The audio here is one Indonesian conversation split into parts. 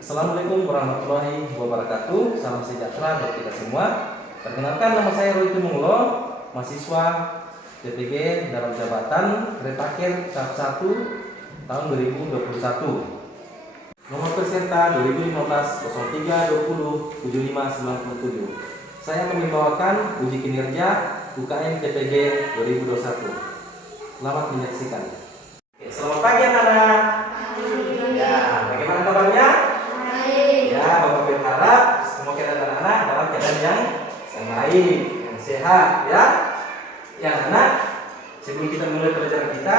Assalamualaikum warahmatullahi wabarakatuh. Salam sejahtera buat kita semua. Perkenalkan, nama saya Roy Tumunglo, mahasiswa DPG dalam jabatan Retaker tahap 1 tahun 2021. Nomor presenta 2015-03-20-7597. Saya akan membawakan uji kinerja UKM DPG 2021. Selamat menyaksikan. Selamat pagi anak-anak. Ya, bagaimana kabarnya? Ya, Bapak berharap semua kita anak-anak dalam keadaan yang baik, yang sehat, ya. Ya, anak, sebelum kita mulai pelajaran kita,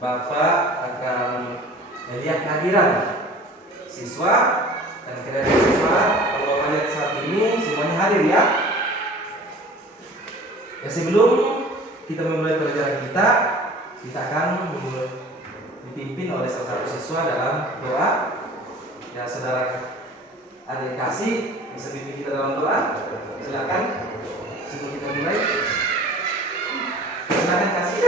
Bapak akan melihat kehadiran siswa dan kehadiran siswa. Kalau Bapak lihat saat ini semuanya hadir, ya. Ya, sebelum kita memulai pelajaran kita akan dipimpin oleh salah satu siswa dalam doa. Ya, saudara adik kasih bisa pimpin kita dalam doa. Silakan. Sebelum kita mulai, silakan kasih.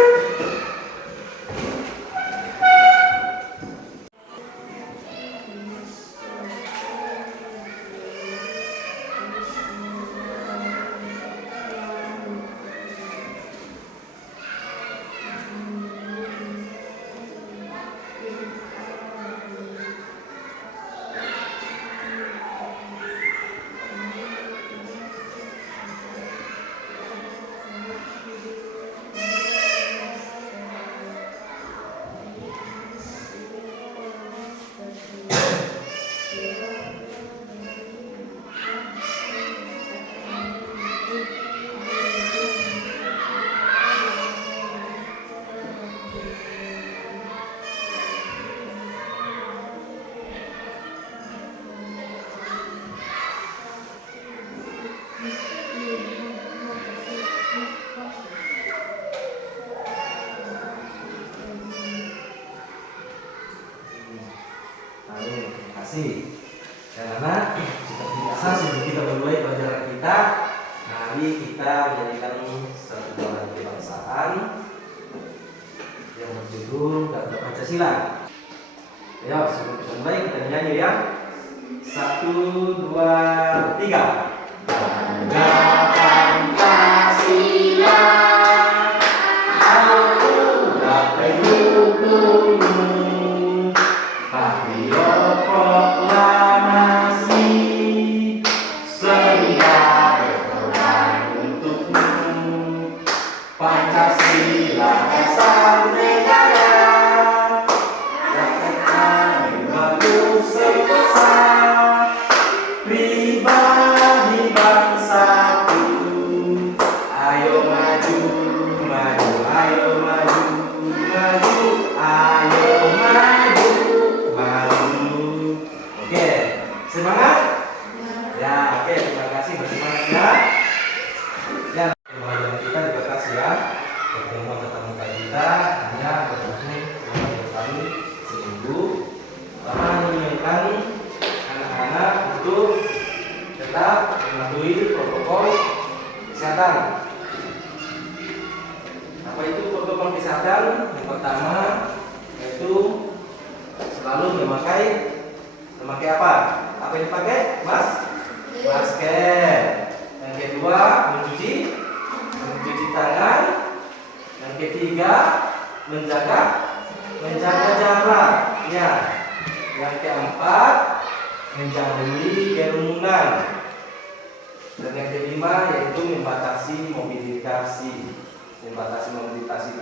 Dan anak, seperti biasa sebelum kita memulai pelajaran kita, mari kita menjadikan satu doa kebangsaan yang berjudul Garuda Pancasila. Ayo, sebelum kita mulai kita nyanyi, ya. 1, 2, 3. Garuda Pancasila, aku dapat dukungmu. Patriot proklamasi, sedia berkorban untukmu. Pancasila dasar negara, rakyat adil bagus sebesar, pribadi bangsaku. Ayo maju, maju, ayo maju, maju, ayo maju. Semangat? Ya, oke, terima kasih, bersemangat, ya. Ya, pelajaran kita dibatasi, ya. Pertemuan tatap muka kita hanya berlangsung 2 kali seminggu. Bapak menginginkan anak-anak untuk tetap mematuhi protokol kesehatan. Apa itu protokol kesehatan? Yang pertama yaitu selalu memakai apa? Apa yang dipakai, Mas? Masker. Yang kedua, mencuci tangan. Yang ketiga, menjaga jarak. Ya. Yang keempat, menjauhi kerumunan. Dan yang kelima yaitu membatasi mobilitas. Di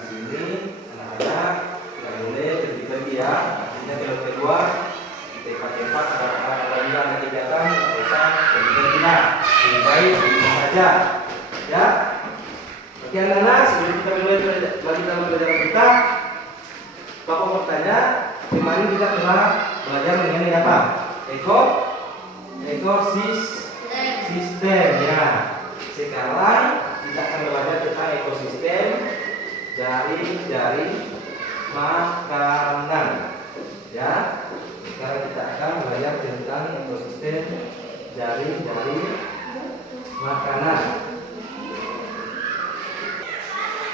sini anak-anak tidak boleh pergi-pergi, ya. Artinya yang kedua, tempat-tempat apabila ada kegiatan tidak usah berpindah, lebih baik di rumah saja, ya. Oke anak-anak, sebelum kita mulai lagi dalam pelajaran kita, Bapak mau tanya, kemarin kita telah belajar mengenai apa? Ekosistem, ya. Sekarang kita akan belajar tentang ekosistem jaring makanan, ya. Sekarang kita akan belajar tentang ekosistem jaring makanan.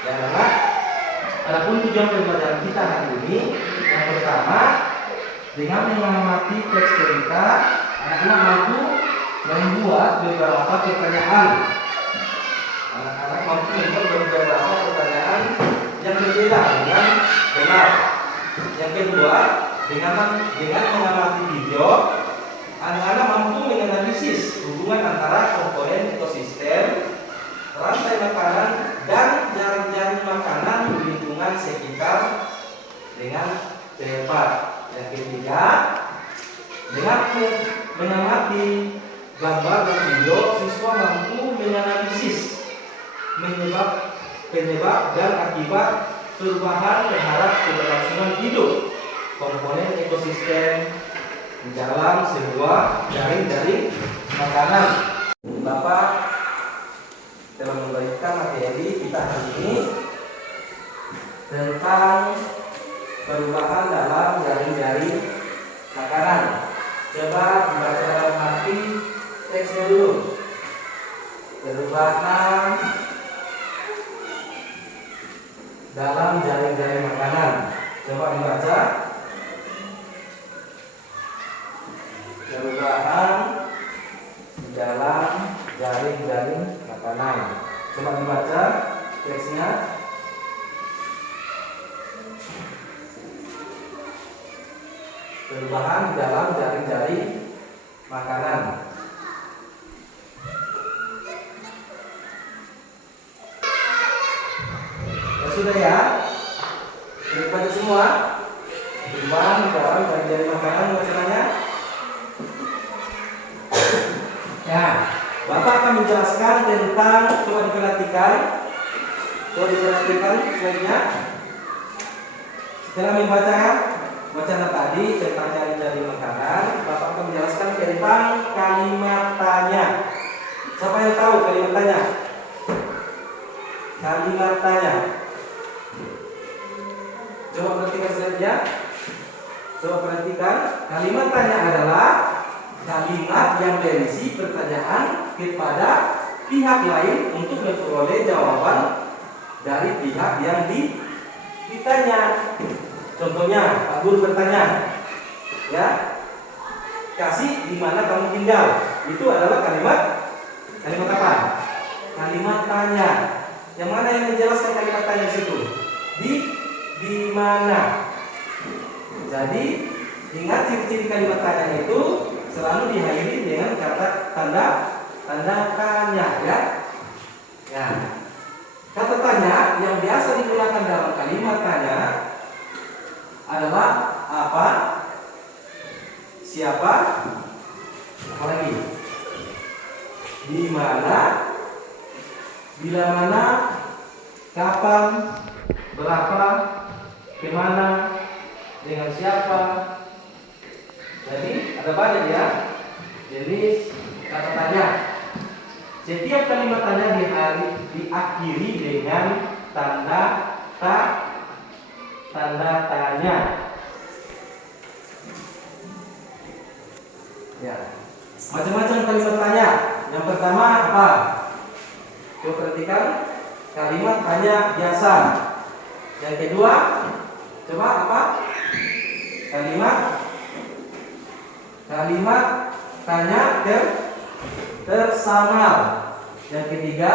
Ya, anak. Adapun tujuan pembelajaran kita hari ini, yang pertama Dengan mengamati teks cerita, anak-anak mampu membuat beberapa pertanyaan. Anak-anak mampu membuat beberapa pertanyaan yang berbeda dengan benar. Yang kedua, dengan mengamati video, anak-anak mampu menganalisis hubungan antara komponen ekosistem, rantai makanan, dan jaring-jaring makanan di lingkungan sekitar dengan cepat. Yang ketiga, dengan mengamati gambar dan video, siswa mampu menganalisis penyebab dan akibat perubahan terhadap keberlangsungan hidup komponen ekosistem di dalam sebuah jaring-jaring makanan. Bapak telah memberikan materi kita hari ini tentang perubahan dalam jaring-jaring makanan. Coba dibaca dalam hati teksnya dulu. Perubahan dalam jaring-jaring makanan. Coba dibaca. Perubahan dalam jaring-jaring makanan. Coba dibaca teksnya. Perubahan dalam jaring-jaring makanan. Ya sudah ya. Dibaca semua. Perubahan dalam jaring-jaring makanan bacanya. Ya, Bapak akan menjelaskan tentang, coba diperhatikan slide-nya. Setelah membaca bacaan tadi tentang jaring-jaring makanan, Bapak akan menjelaskan tentang kalimat tanya. Siapa yang tahu kalimat tanya? Kalimat tanya. Coba perhatikan slide-nya. Coba perhatikan, kalimat tanya adalah kalimat yang berisi pertanyaan kepada pihak lain untuk memperoleh jawaban dari pihak yang ditanya. Contohnya, Pak Guru bertanya, ya, kasih di mana kamu tinggal. Itu adalah kalimat apa? Kalimat tanya. Yang mana yang menjelaskan kalimat tanya di situ? Di mana? Jadi ingat ciri-ciri kalimat tanya itu selalu diakhiri dengan kata tanda tanya, ya. Ya. Kata tanya yang biasa digunakan dalam kalimat tanya adalah apa, siapa, apa lagi, di mana, bila mana, kapan, berapa, kemana, dengan siapa. Jadi ada banyak ya jenis kata tanya. Setiap kalimat tanya diakhiri dengan tanda tanya. Ya, macam-macam kalimat tanya. Yang pertama apa? Coba perhatikan kalimat tanya biasa. Yang kedua, coba apa? Kalimat tanya tersamal. Yang ketiga,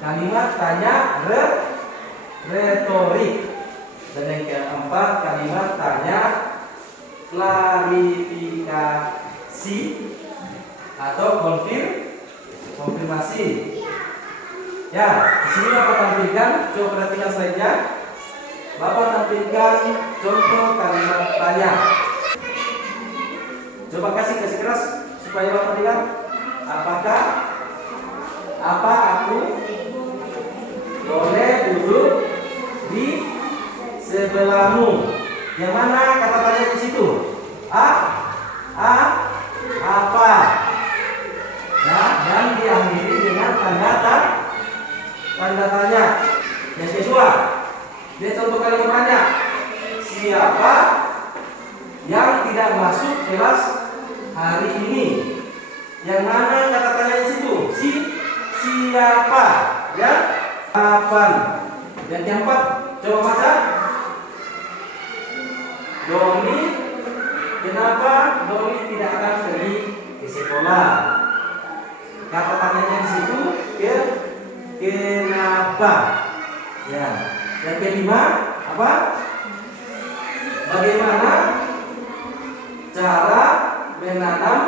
kalimat tanya retorik. Dan yang keempat, kalimat tanya klarifikasi atau konfirmasi. Ya, di sini Bapak tampilkan, coba perhatikan slide-nya. Bapak tampilkan contoh kalimat tanya. Coba kasih keras supaya Bapak lihat. Apa aku boleh duduk di sebelahmu? Yang mana kata tanya di situ? Apa? Nah, dan diakhiri dengan tanda tanya. Yang kedua, dia contoh kalimat tanya. Siapa yang tidak masuk kelas hari ini? Yang mana kata tanya di situ? Siapa? Ya? Kapan? Yang keempat, coba baca. Doni kenapa Doli tidak akan pergi ke sekolah? Kata tanyanya di situ kenapa? Ya. Yang kelima apa? Bagaimana cara menanam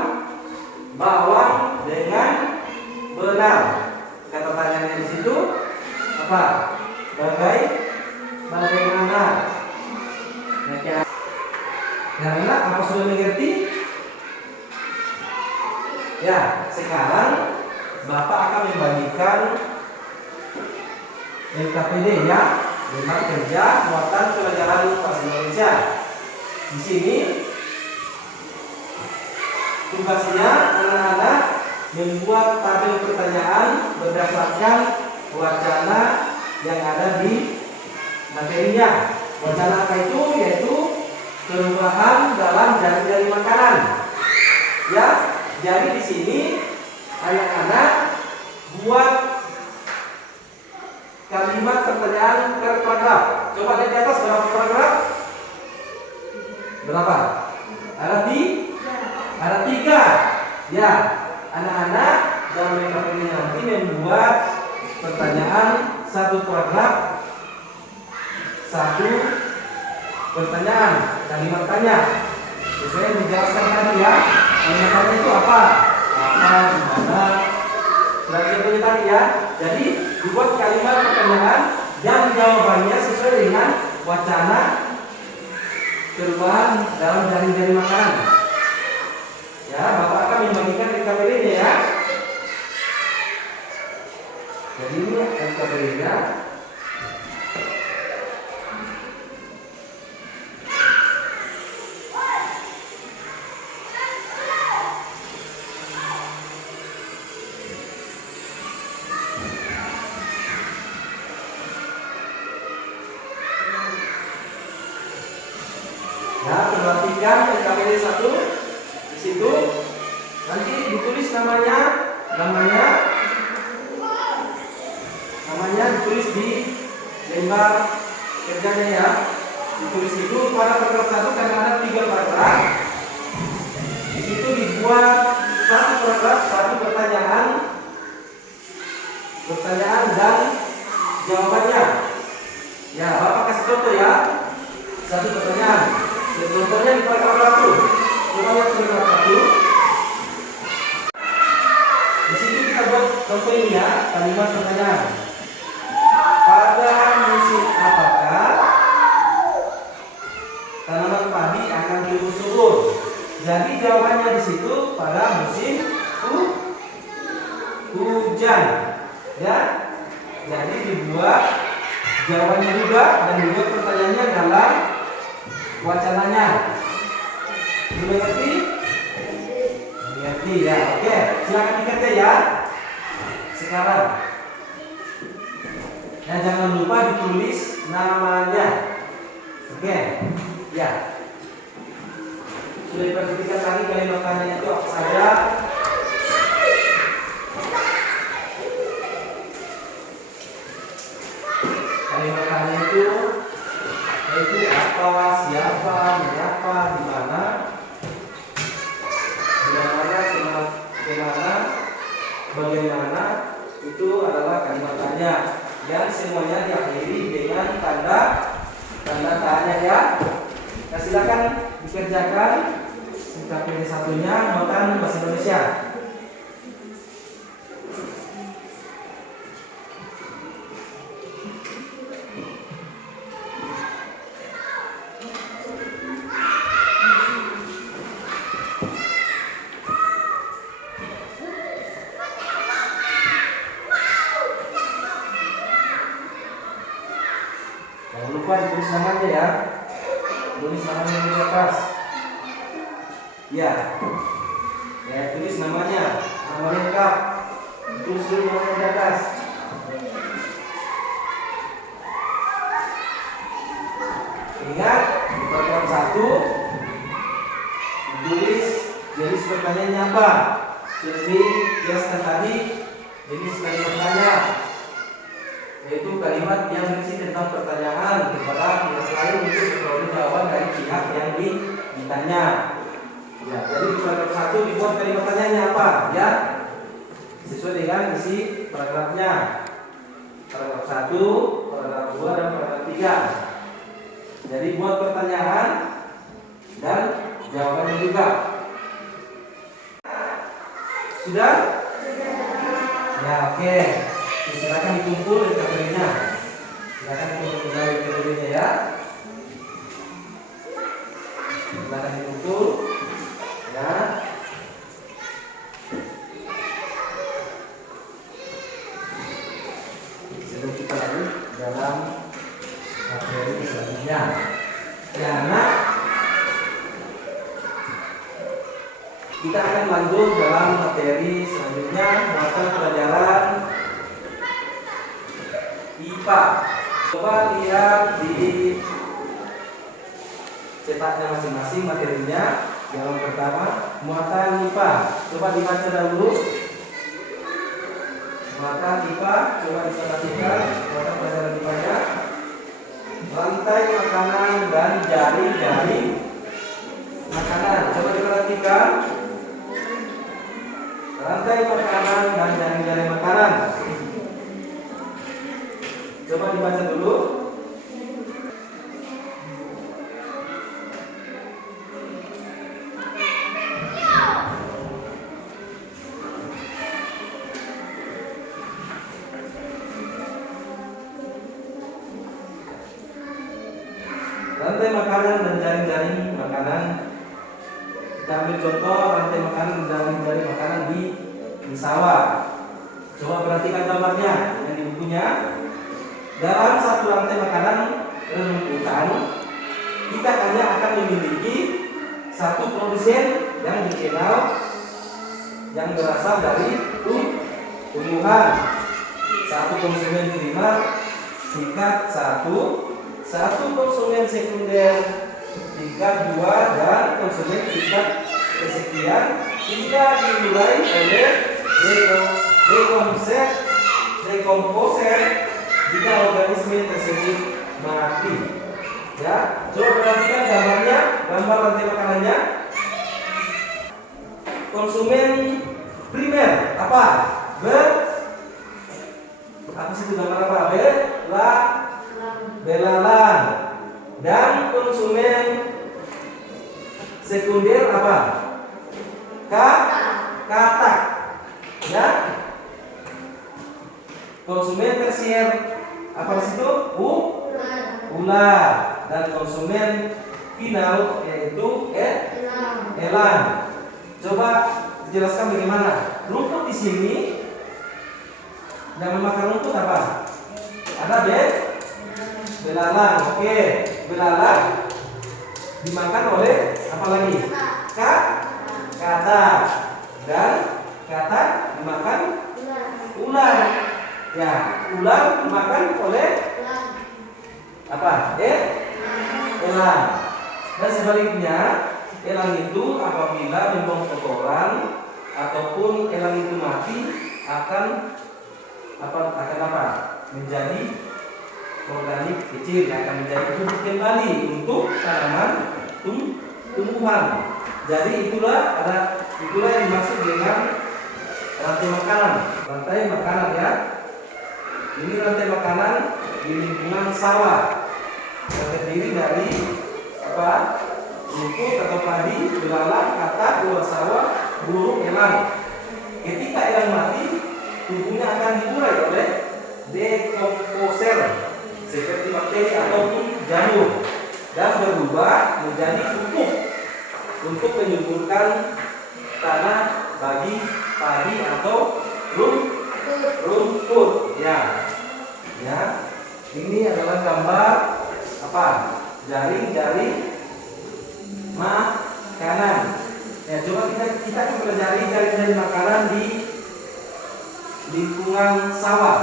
bawang dengan benar? Kata tanyanya di situ apa? Bagaimana? Yang enak apa sudah mengerti? Ya, sekarang Bapak akan membagikan LKPD ya, lembar kerja muatan pelajaran bahasa Indonesia. Di sini tugasnya anak-anak membuat tabel pertanyaan berdasarkan wacana yang ada di materinya. Wacana apa itu? Yaitu perubahan dalam jari-jari makanan. Ya, jadi di sini anak-anak buat kalimat pertanyaan per paragraf. Coba lihat di atas berapa paragraf? Berapa? Ada tiga. Ya, anak-anak dalam LKPD nanti membuat pertanyaan satu paragraf, satu pertanyaan, kalimat tanya. Sesuai yang dijelaskan tadi ya. Kalimat tanya itu apa? Apa, gimana? Selanjutnya tadi ya. Jadi dibuat kalimat pertanyaan dan jawabannya sesuai dengan wacana perubahan dalam jari-jari makanan. Ya, Bapak akan membagikan LKPD-nya ya. Jadi ini LKPD-nya. Nah, perhatikan LKPD 1 di situ nanti ditulis namanya ditulis di lembar kerjanya ya. Ditulis itu pada paragraf 1 karena ada 3 paragraf. Di situ dibuat satu paragraf, satu pertanyaan dan jawabannya. Ya, Bapak kasih contoh ya. Satu pertanyaan. Contohnya di paragraf 1. Coba lihat paragraf 1. Di situ kita buat contoh ini ya, kalimat pertanyaan. Pada musim apakah tanaman padi akan tumbuh subur? Jadi jawabannya di situ pada musim hujan. Ya. Jadi dibuat jawabannya juga dan dibuat pertanyaannya dalam wacananya. Mengerti? Mengerti ya. Oke, silakan dikerja ya. Sekarang. Dan jangan lupa ditulis namanya. Oke. Ya. Sudah diperhatikan tadi kalimat tanya itu apa saja? Kalimat tanya itu apa, siapa, mengapa, di mana, bagaimana, itu adalah kalimat tanya yang semuanya diakhiri dengan tanda tanya ya. Nah, silakan dikerjakan LKPD 1-nya muatan bahasa Indonesia. Jangan lupa ditulis namanya ya. Tulis namanya di atas. Ya. Ya, tulis namanya, nama lengkap. Tulis dulu namanya di atas. Ingat, di paragraf 1 tulis jenis pertanyaannya apa. Sudah jelaskan tadi jenis kalimat tanya, yaitu kalimat yang berisi tentang pertanyaan kepada pihak lain untuk memperoleh jawaban dari pihak yang ditanya. Ya, jadi di paragraf 1 dibuat kalimat tanyanya apa? Ya, sesuai dengan isi paragrafnya. Paragraf 1, paragraf 2, dan paragraf 3. Jadi buat pertanyaan dan jawabannya juga. Sudah? Ya, oke. Silakan dikumpul di kategorinya. Silakan dikumpul di kategorinya ya. Silakan dikumpul. Ya. Sebelum kita lanjut dalam materi selanjutnya. Ya, anak. Kita akan lanjut dalam materi selanjutnya, mata pelajaran IPA. Coba lihat di cetaknya masing-masing materinya. Yang pertama, muatan IPA. Coba dibaca dahulu. Muatan IPA, coba diperhatikan muatan pelajaran IPA-nya. Rantai makanan dan jaring-jaring makanan. Coba diperhatikan. Rantai makanan dan jaring-jaring makanan. Coba dibaca dulu. Rantai makanan dan jaring-jaring makanan. Kita ambil contoh rantai makanan dan jaring-jaring makanan di sawah. Coba perhatikan gambarnya yang di bukunya. Dalam satu rantai makanan rumputan, kita hanya akan memiliki satu produsen yang dikenal yang berasal dari tumbuhan. Satu konsumen primer tingkat 1 konsumen sekunder tingkat 2, dan konsumen tingkat kesekian jika dimulai oleh dekomposer jika organisme tersebut mati. Ya, coba perhatikan gambarnya, gambar rantai makanannya. Konsumen primer apa? Apa sih itu gambar apa? Belalang. Dan konsumen sekunder apa? Katak. Ya. Konsumen tersier apa di situ? Ular. Dan konsumen final yaitu elang. Coba jelaskan bagaimana rumput di sini yang memakan rumput apa? Ada belalang. Oke, belalang dimakan oleh apa lagi? Katak. Dan katak dimakan ular. Ya, ular dimakan oleh apa? Elang. Dan sebaliknya, elang itu apabila membuang kotoran ataupun elang itu mati akan apa? Menjadi organik kecil yang akan menjadi pupuk kembali untuk tanaman tumbuhan. Jadi itulah yang dimaksud dengan rantai makanan. Rantai makanan ya. Ini rantai makanan di lingkungan sawah yang terdiri dari apa? Rumput atau padi, belalang, katak, ular sawah, burung, elang. Ketika elang mati, tubuhnya akan diurai oleh dekomposer seperti bakteri ataupun jamur dan berubah menjadi pupuk untuk menyuburkan tanah bagi padi atau rumput. Ya, ini adalah gambar apa? Jaring-jaring makanan. Ya, coba kita mempelajari jaring-jaring makanan di lingkungan sawah.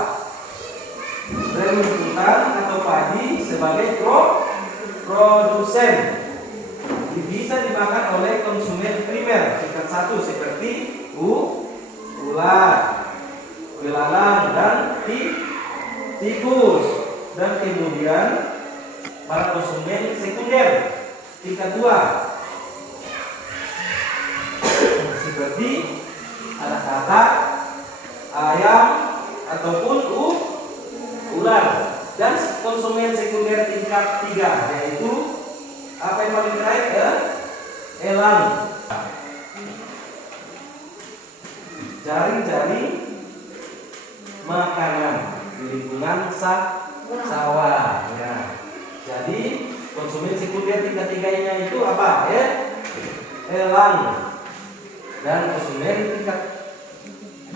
Rumputan atau padi sebagai produsen bisa dimakan oleh konsumen primer tingkat 1 seperti ular, belalang, dan tikus. Dan kemudian para konsumen sekunder tingkat 2 Berarti ada kata ayam ataupun ular. Dan konsumen sekunder tingkat 3 yaitu apa yang paling terakhir? Elang. Jaring-jaring makanan di lingkungan sawah. Ya. Jadi konsumen sekunder tingkat 3-nya itu apa? Elang. Dan konsumen tingkat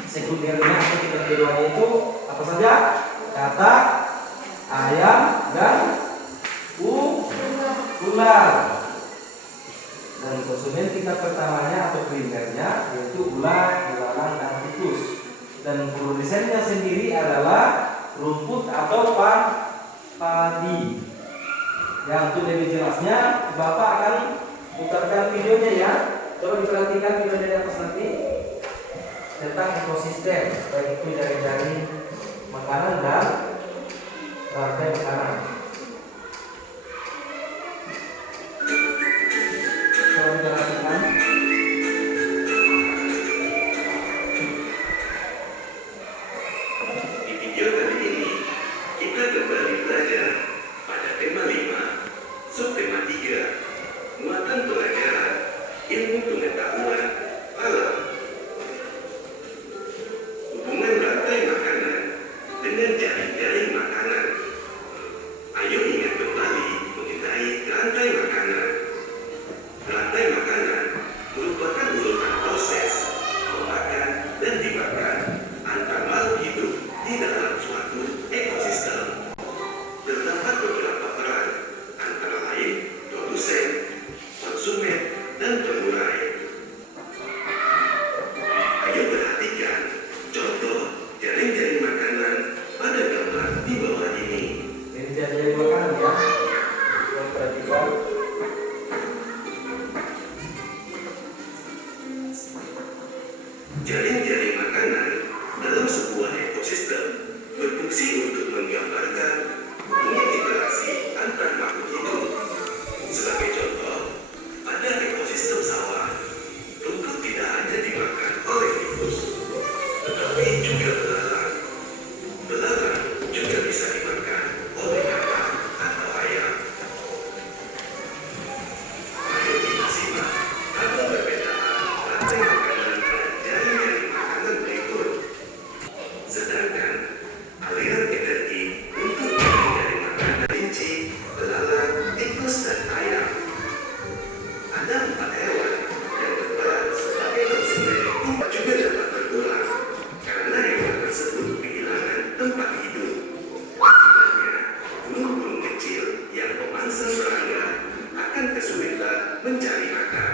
sekundernya atau tingkat keduanya itu apa saja? Kata ayam dan ular. Dan konsumen tingkat pertamanya atau primernya yaitu ular, belalang, dan tikus. Dan produsennya sendiri adalah rumput atau padi. Yang untuk lebih jelasnya Bapak akan putarkan videonya ya. Coba diperhatikan video di atas nanti tentang ekosistem, baik itu jaring-jaring makanan dan rantai makanan. Coba diperhatikan. Di video kali ini kita kembali belajar pada tema 5, subtema 3, muatan pelajaran ilmu pengetahuan alam. Hubungan rantai makanan dengan jaring-jaring makanan. Ayo ingat kembali mengenai rantai makanan. Rantai makanan merupakan urutan proses memakan dan dimakan antar makhluk hidup di dalam suatu ekosistem. Terdapat beberapa peran, antara lain produsen, konsumen, dan pengurai. Ayo perhatikan contoh jaring-jaring makanan pada gambar di bawah ini. Ini jaring-jaring makanan ya. Coba perhatikan. Jaring-jaring makanan dalam sebuah ekosistem berfungsi untuk menggambarkan hubungan interaksi antar makhluk hidup. Sebagai contoh, pada ekosistem sawah, rumput tidak hanya dimakan oleh tikus, tetapi juga belalang. Belalang juga bisa dimakan oleh kambing atau ayam. Mari kita simak apa perbedaan rantai makanan dan jaring-jaring makanan berikut. Sedangkan aliran energi untuk jaring-jaring makanan kelinci, belalang, tikus, dan ayam. Ada 4 hewan yang berperan sebagai konsumen tempat juga dapat berkurang karena hewan tersebut kehilangan tempat hidup. Akibatnya, burung-burung kecil yang memangsa serangga akan kesulitan mencari makan.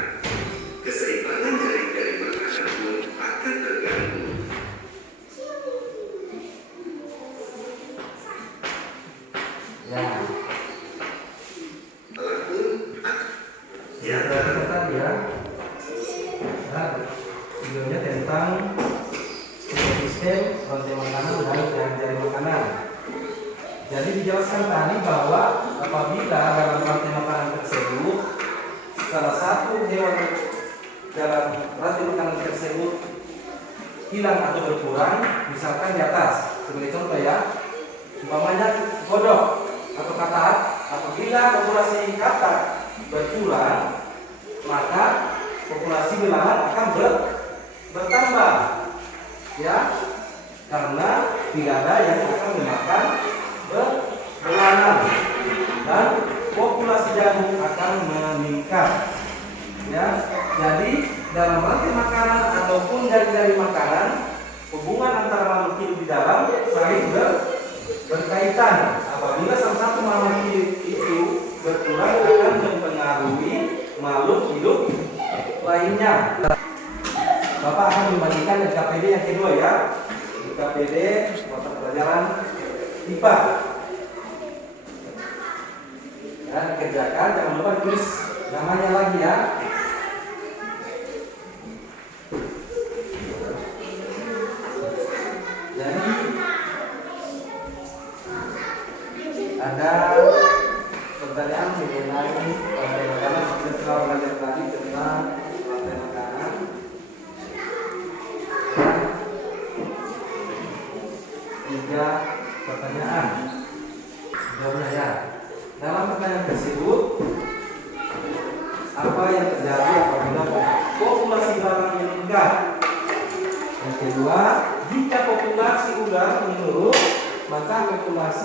Keseimbangan jaring-jaring makanan pun akan terganggu. Ya. Walaupun Ya, kita tadi ya. Nah, videonya tentang ekosistem rantai makanan dan jaring-jaring makanan. Jadi dijelaskan tadi bahwa apabila dalam rantai makanan tersebut salah satu hewan dalam rantai makanan tersebut hilang atau berkurang, misalkan di atas, sebagai contoh ya, umpamanya kodok atau katak, apabila populasi katak berkurang, maka populasi belalang akan bertambah, ya, karena tidak ada yang akan memakan belalang dan populasi jagung akan meningkat, ya. Jadi dalam rantai makanan ataupun jaring-jaring makanan, hubungan antara makhluk hidup di dalam saling berkaitan. Apabila salah satu makhluk hidup itu berkurang, akan mempengaruhi makhluk hidup lainnya. Bapak akan membagikan LKPD yang kedua ya. LKPD mata pelajaran IPA. Ya, dikerjakan, jangan lupa tulis namanya lagi ya. Jadi ada pertanyaan mengenai rantai makanan. Kita telah belajar tadi tentang rantai makanan.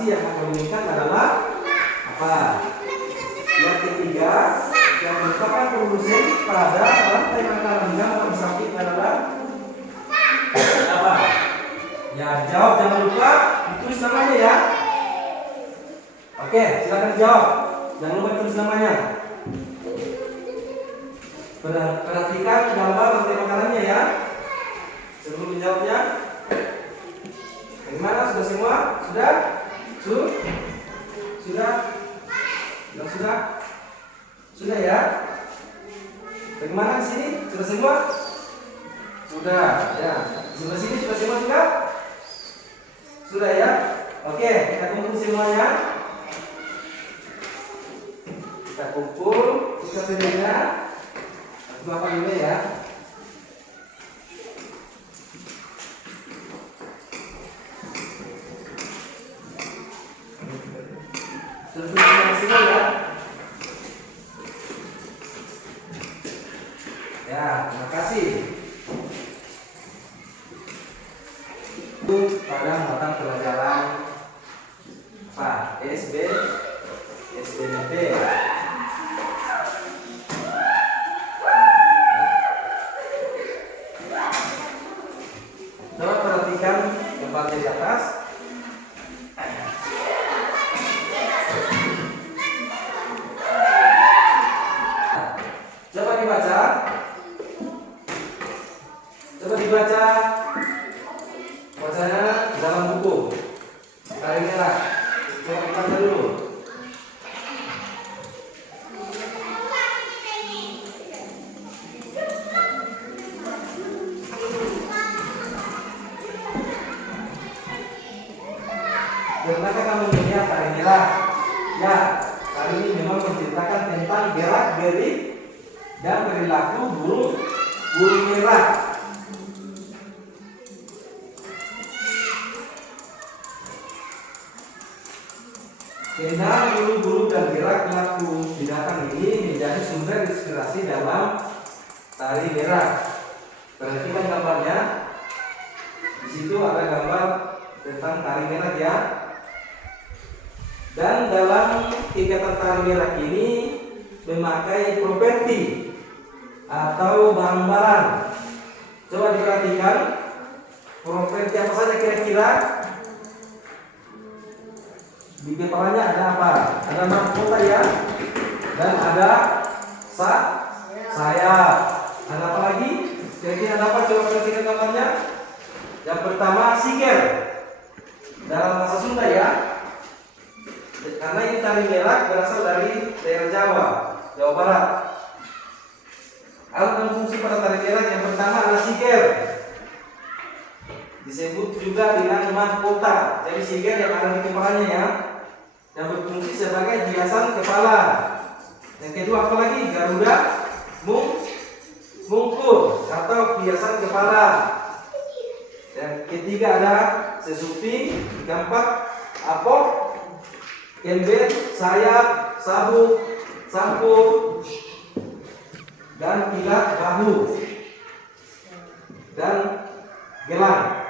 yang akan mengikat adalah apa? Yang ketiga, yang merupakan produsen pada rantai makanan gambar samping adalah apa? Ya, jawab, jangan lupa ditulis namanya ya. Oke, silakan jawab. Jangan lupa tulis namanya. Perhatikan gambar rantai makanannya ya. Sebelum menjawabnya. Bagaimana? Sudah semua? Sudah? Sudah? Sudah? Sudah ya? Bagaimana di sini? Sudah semua? Sudah ya. Di sebelah sini sudah semua juga? Sudah ya? Oke, kita kumpul semuanya. Kita kumpul, kita pilihnya. Bapak dulu ya. Semua ya. Ya, terima kasih. Pada mata pelajaran apa? SBMP. Coba perhatikan gambar di atas. Coba dibaca. Bacanya dalam buku. Tarik merah. Coba dibaca dulu. Pernahkah kamu melihat tarik merah? Ya, kali ini memang menceritakan tentang gerak-gerik dan perilaku burung merah. Tentang bulu-bulu dan gerak laku binatang ini menjadi sumber inspirasi dalam tari merah. Perhatikan gambarnya. Di situ ada gambar tentang tari merah ya. Dan dalam tingkatan tari merah ini memakai properti atau barang-barang. Coba diperhatikan properti apa saja kira-kira. Di kepalanya ada apa? Ada mahkota ya, dan ada sayap. Ada apa lagi? Kira-kira ada apa? Coba perhatikan gambarnya. Yang pertama siger, dalam bahasa Sunda ya. Karena ini tari merah berasal dari daerah Jawa Barat. Alat dan fungsi pada tari merah yang pertama adalah siger. Disebut juga dengan mahkota. Jadi siger yang ada di kepalanya ya, yang berfungsi sebagai hiasan kepala. Yang kedua apa lagi? Garuda mungkur atau hiasan kepala. Yang ketiga ada sesupi, keempat apok, ember, sayap, sabuk, sampul, dan pilat bahu, dan gelang.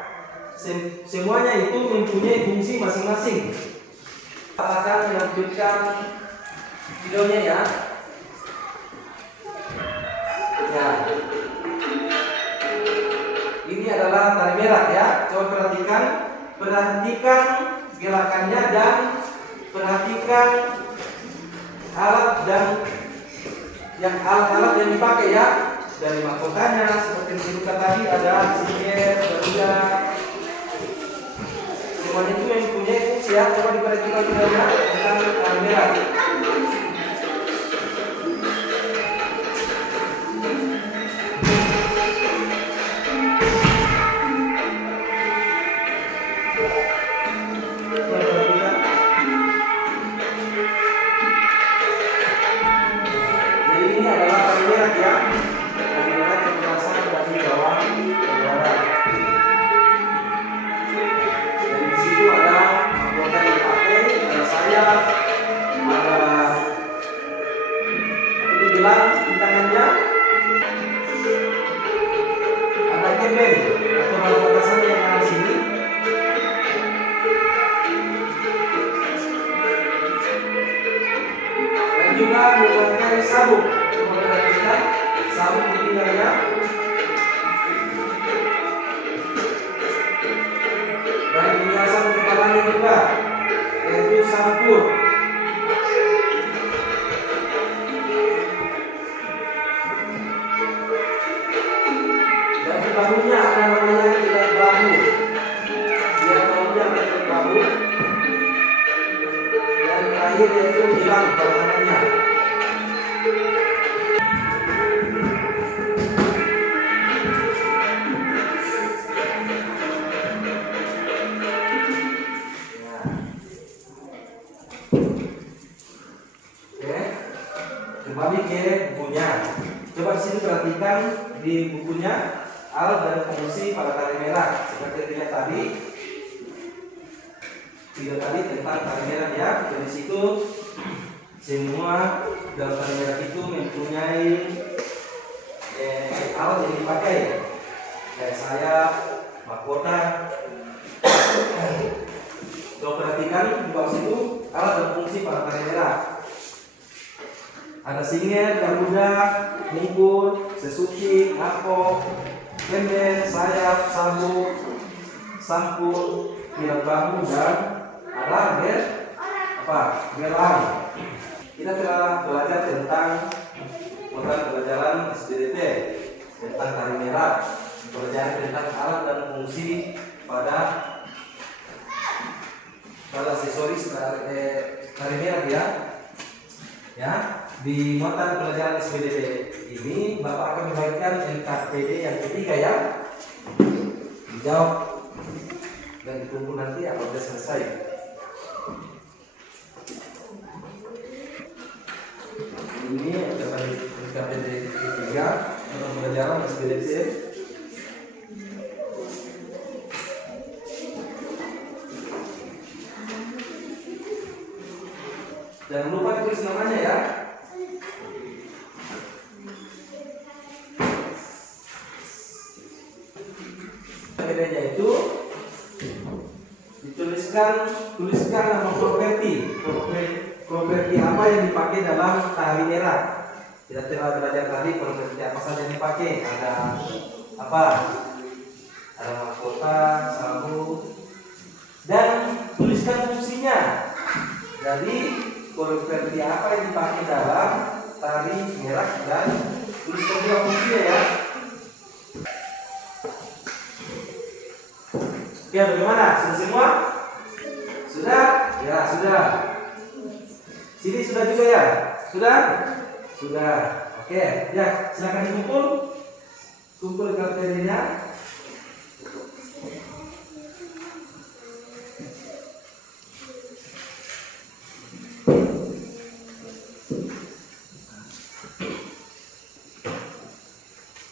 Semuanya itu mempunyai fungsi masing-masing. Akan menampilkan videonya ya. Ya. Ini adalah tari merah ya. Coba perhatikan gerakannya dan perhatikan alat-alat yang dipakai ya. Dari mahkotanya seperti yang disebutkan tadi ada siger, garuda. Semuanya itu yang punya fungsi ya. Coba diperhatikan videonya tentang tari merah. Jadi ini adalah tari merah ya. Tari merah yang berasal dari Jawa Barat. Dari situ ada anggota yang dipakai, ada sayap, ada barunya ada namanya nilai baru. Nilai barunya nilai baru. Dan terakhir yaitu hilang pertanyaannya. Kembali ke bukunya. Coba di sini perhatikan di bukunya alat dan fungsi pada tali merah. Seperti yang dilihat tadi, video tadi tentang tali merah ya. Dan di situ semua dalam tali merah itu mempunyai alat yang dipakai. Kayak sayap, mahkota. Coba perhatikan di bawah situ alat dan fungsi pada tali merah. Ada singet, garuda, mungkur, sesuci, ngapok, kenden, sayap, sabuk, sampul, tiang bambu, dan ada gelang. Kita telah belajar tentang pelajaran SBDP tentang tali merah, pelajaran tentang alat dan fungsi pada aksesoris tali merah ya. Di mata pelajaran SPDP ini Bapak akan membagikan NKPD yang ketiga ya. Dijawab dan ditunggu nanti apabila selesai. Ini adalah NKPD ketiga untuk pelajaran SPDP. Jangan lupa tulis namanya ya. Bedanya itu tuliskan nama properti apa yang dipakai dalam tali merah. Kita telah belajar tadi properti apa saja yang dipakai. Ada apa? Ada mahkota, sabuk, dan tuliskan fungsinya. Jadi properti apa yang dipakai dalam tali merah dan tuliskan juga fungsinya ya. Oke, bagaimana? Sudah semua? Sudah? Ya, sudah. Sini sudah juga ya? Sudah? Sudah. Oke, ya, silakan dikumpul. Kumpul kartunya.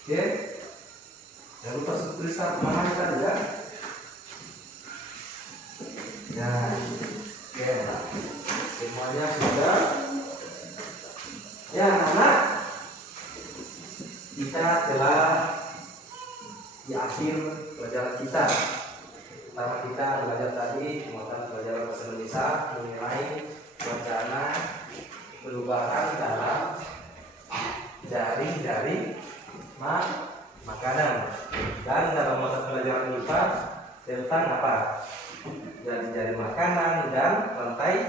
Oke. Jangan lupa tuliskan mana tadi ya. Nah, oke, semuanya sudah. Ya, anak-anak, kita telah di akhir pelajaran kita. Pertama kita belajar tadi muatan pelajaran bahasa Indonesia mengenai rencana perubahan dalam jaring-jaring makanan. Dan dalam mata pelajaran kita tentang apa? Jari-jari makanan dan rantai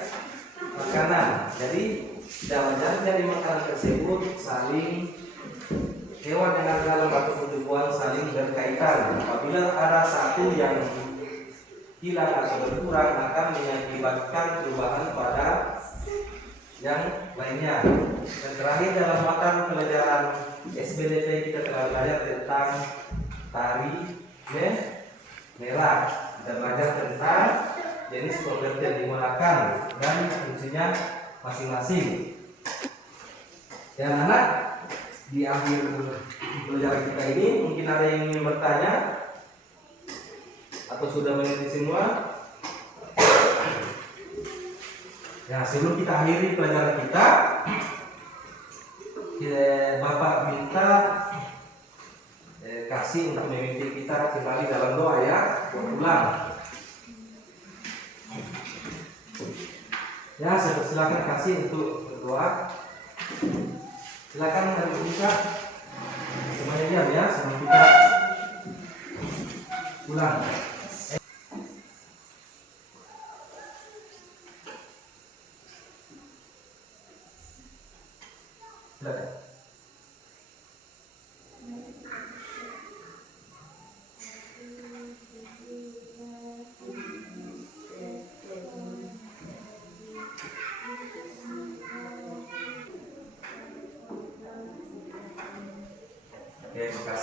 makanan. Jadi dalam jari-jari makanan tersebut saling hewan dengan dalam batu tumbuhan saling berkaitan. Apabila ada satu yang hilang atau berkurang akan mengakibatkan perubahan pada yang lainnya. Dan terakhir dalam mata pelajaran SBDP kita telah belajar tentang tari merah. Kita belajar tentang jenis properti yang digunakan dan fungsinya masing-masing. Dan anak, di akhir pelajaran kita ini mungkin ada yang ingin bertanya atau sudah mengerti semua? Ya, sebelum kita akhiri pelajaran kita, Bapak minta kasih untuk memimpin kita kembali dalam doa ya, ulang. Ya, silakan kasih untuk berdoa. Silakan dari kita semuanya diam ya, sebelum kita ulang. Silakan.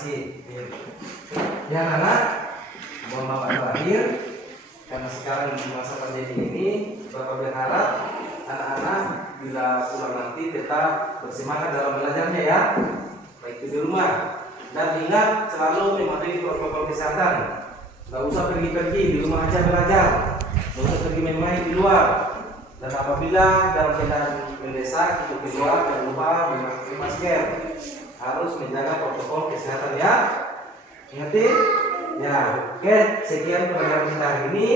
kasih. Ya anak, mohon maaf terakhir, karena sekarang di masa pandemi ini, Bapak berharap anak-anak bila pulang nanti tetap bersemangat dalam belajarnya ya, baik itu di rumah. Dan ingat selalu mematuhi protokol kesehatan. Gak usah pergi-pergi, di rumah aja belajar. Gak usah pergi main-main di luar. Dan apabila dalam keadaan mendesak untuk keluar, jangan lupa memakai masker. Harus menjaga protokol kesehatan ya. Ingatin? Ya, oke. Sekian pelajaran kita hari ini.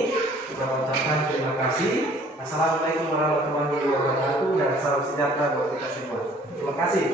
Kita ucapkan terima kasih. Assalamualaikum warahmatullahi wabarakatuh dan salam sejahtera buat kita semua. Terima kasih.